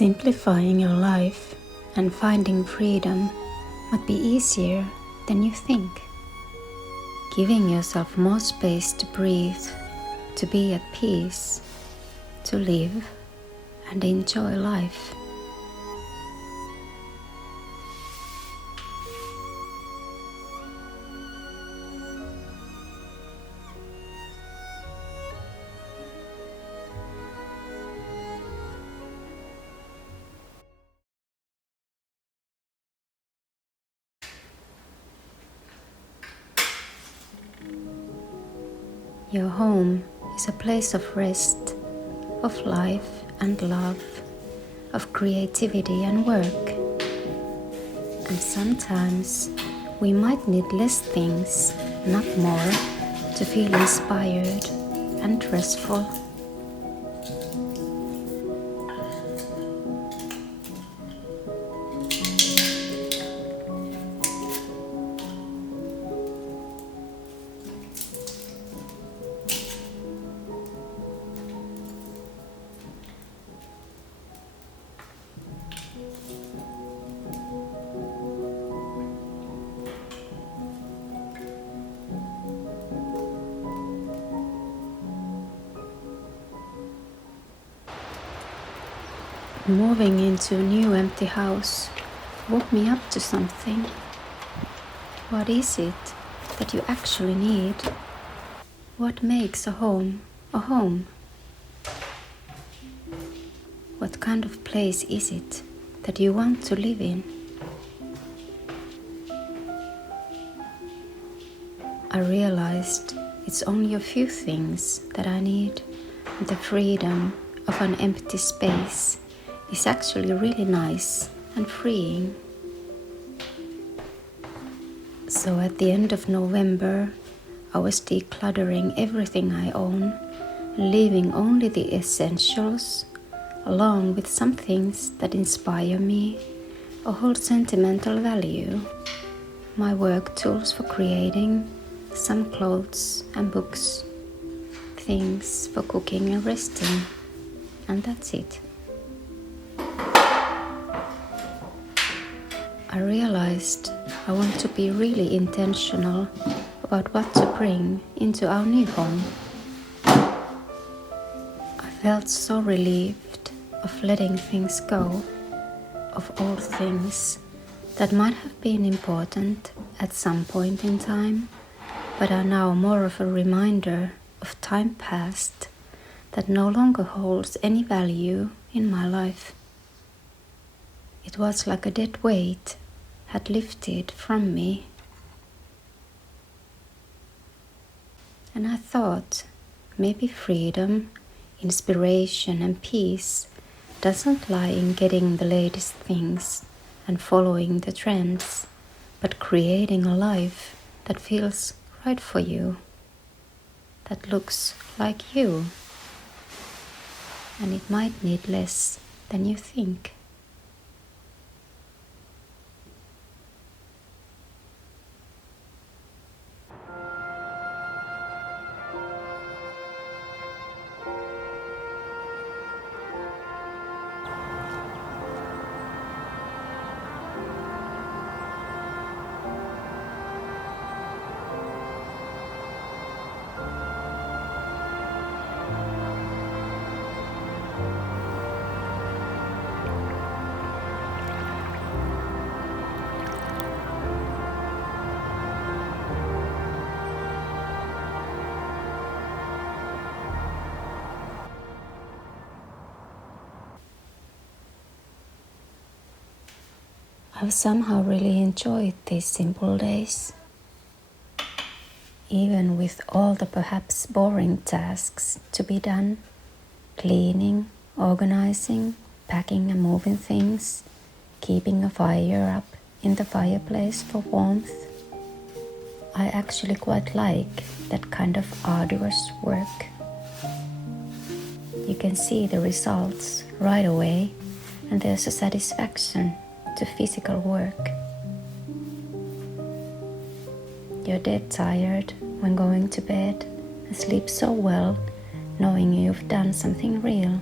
Simplifying your life and finding freedom might be easier than you think. Giving yourself more space to breathe, to be at peace, to live and enjoy life. Your home is a place of rest, of life and love, of creativity and work. And sometimes we might need less things, not more, to feel inspired and restful. Moving into a new empty house woke me up to something. What is it that you actually need? What makes a home a home? What kind of place is it that you want to live in? I realized it's only a few things that I need, and the freedom of an empty space is actually really nice and freeing. So at the end of November, I was decluttering everything I own, leaving only the essentials, along with some things that inspire me or hold sentimental value. My work tools for creating, some clothes and books, things for cooking and resting, and that's it. I realized I want to be really intentional about what to bring into our new home. I felt so relieved of letting things go, of old things that might have been important at some point in time, but are now more of a reminder of time past that no longer holds any value in my life. It was like a dead weight had lifted from me. And I thought maybe freedom, inspiration and peace doesn't lie in getting the latest things and following the trends, but creating a life that feels right for you, that looks like you. And it might need less than you think. I've somehow really enjoyed these simple days. Even with all the perhaps boring tasks to be done, cleaning, organizing, packing and moving things, keeping a fire up in the fireplace for warmth. I actually quite like that kind of arduous work. You can see the results right away, and there's a satisfaction to physical work. You're dead tired when going to bed and sleep so well knowing you've done something real.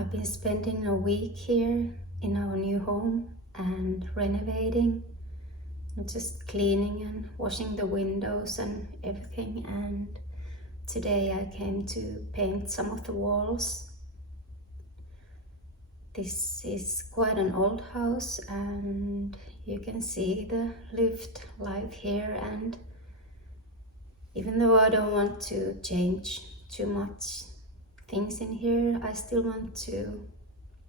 I've been spending a week here in our new home and renovating, and just cleaning and washing the windows and everything. And today I came to paint some of the walls. This is quite an old house and you can see the lived life here, and even though I don't want to change too much things in here, I still want to,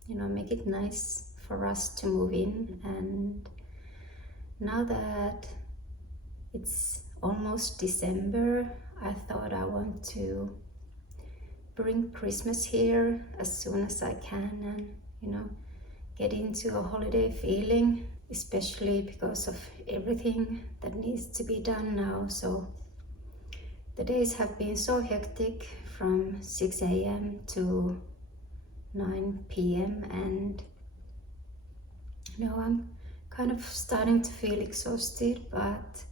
make it nice for us to move in. And now that it's almost December, I thought I want to bring Christmas here as soon as I can and, get into a holiday feeling, especially because of everything that needs to be done now. So the days have been so hectic from 6 a.m. to 9 p.m. and I'm kind of starting to feel exhausted, but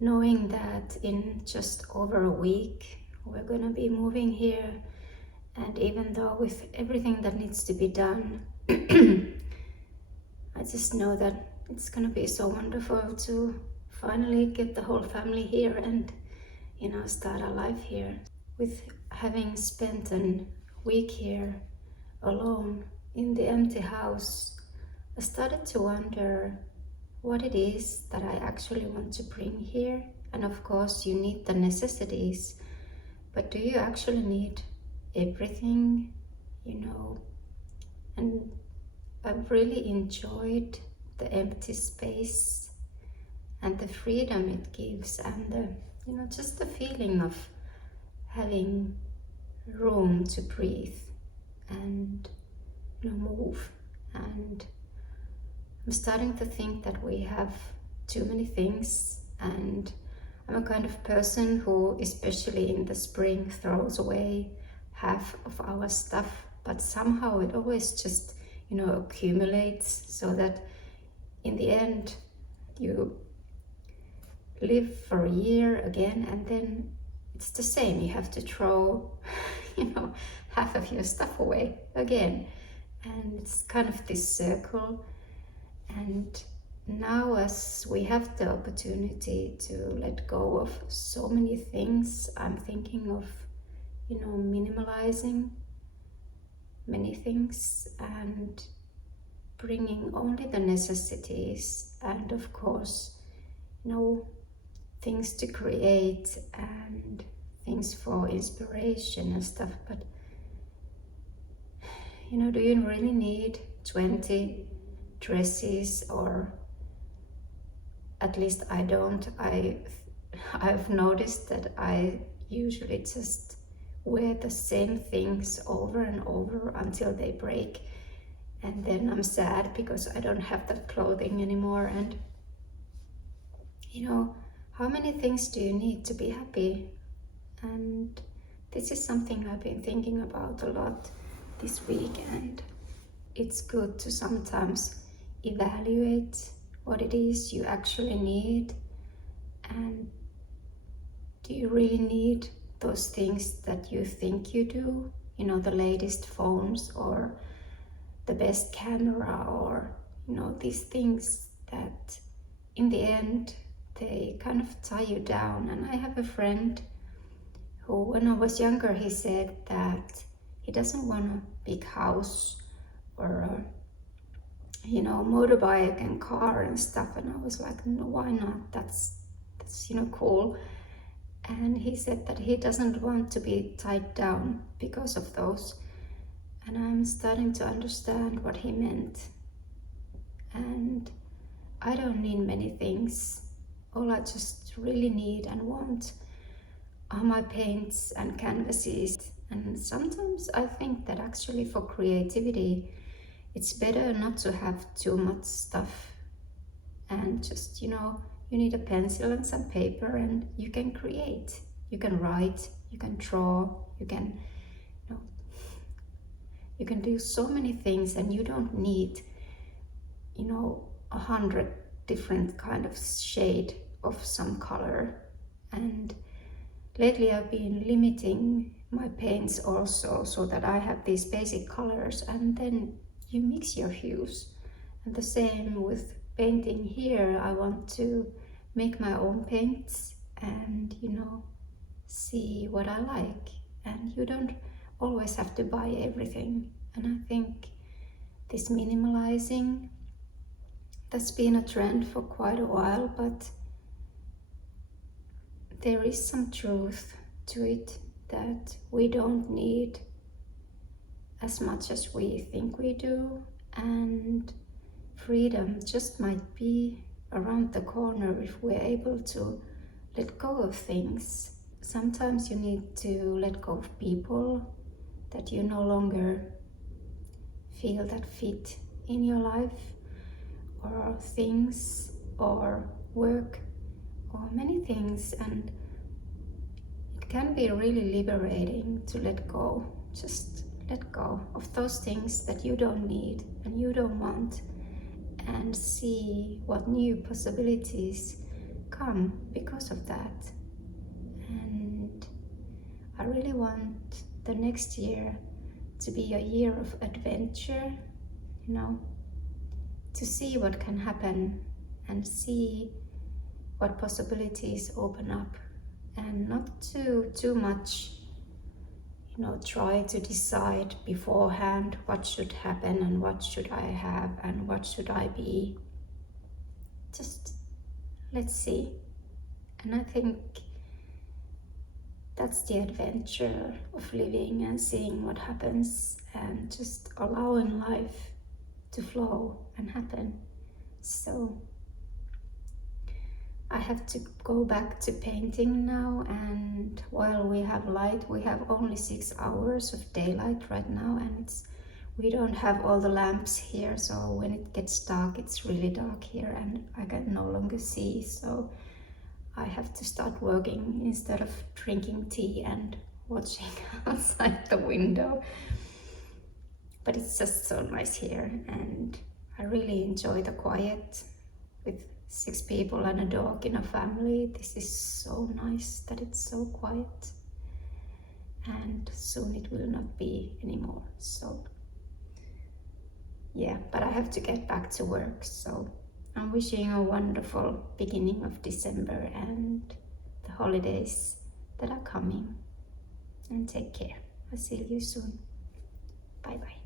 knowing that in just over a week we're gonna be moving here, and even though with everything that needs to be done, I just know that it's gonna be so wonderful to finally get the whole family here and start our life here. With having spent a week here alone in the empty house, I started to wonder what it is that I actually want to bring here. And of course you need the necessities, but do you actually need everything? And I've really enjoyed the empty space and the freedom it gives, and the just the feeling of having room to breathe and move. And I'm starting to think that we have too many things, and I'm a kind of person who, especially in the spring, throws away half of our stuff, but somehow it always just accumulates, so that in the end you live for a year again and then it's the same. You have to throw half of your stuff away again, and it's kind of this circle. And now, as we have the opportunity to let go of so many things, I'm thinking of minimalizing many things and bringing only the necessities, and of course things to create and things for inspiration and stuff. But do you really need 20 dresses? Or at least I don't. I've noticed that I usually just wear the same things over and over until they break, and then I'm sad because I don't have that clothing anymore. And how many things do you need to be happy? And this is something I've been thinking about a lot this week, and it's good to sometimes evaluate what it is you actually need. And do you really need those things that you think you do? The latest phones or the best camera, or these things that in the end they kind of tie you down. And I have a friend who, when I was younger, he said that he doesn't want a big house or motorbike and car and stuff. And I was like, no, why not? That's cool. And he said that he doesn't want to be tied down because of those. And I'm starting to understand what he meant. And I don't need many things. All I just really need and want are my paints and canvases. And sometimes I think that actually for creativity, it's better not to have too much stuff, and just, you need a pencil and some paper and you can create. You can write, you can draw, you can do so many things, and you don't need 100 different kind of shade of some color. And lately I've been limiting my paints also, so that I have these basic colors, and then you mix your hues. And the same with painting here. I want to make my own paints and, you know, see what I like. And you don't always have to buy everything. And I think this minimalizing, that's been a trend for quite a while, but there is some truth to it, that we don't need as much as we think we do, and freedom just might be around the corner if we're able to let go of things. Sometimes you need to let go of people that you no longer feel that fit in your life, or things, or work, or many things, and it can be really liberating to let go. Just let go of those things that you don't need and you don't want, and see what new possibilities come because of that. And I really want the next year to be a year of adventure, you know, to see what can happen and see what possibilities open up, and not too much, you know, try to decide beforehand what should happen and what should I have and what should I be. Just let's see. And I think that's the adventure of living and seeing what happens, and just allowing life to flow and happen. So I have to go back to painting now, and while we have light, we have only 6 hours of daylight right now, and we don't have all the lamps here, so when it gets dark, it's really dark here and I can no longer see. So I have to start working instead of drinking tea and watching outside the window. But it's just so nice here, and I really enjoy the quiet. With 6 people and a dog in a family, this is so nice that it's so quiet, and soon it will not be anymore. So yeah, but I have to get back to work, so I'm wishing a wonderful beginning of December and the holidays that are coming, and take care. I'll see you soon. Bye bye.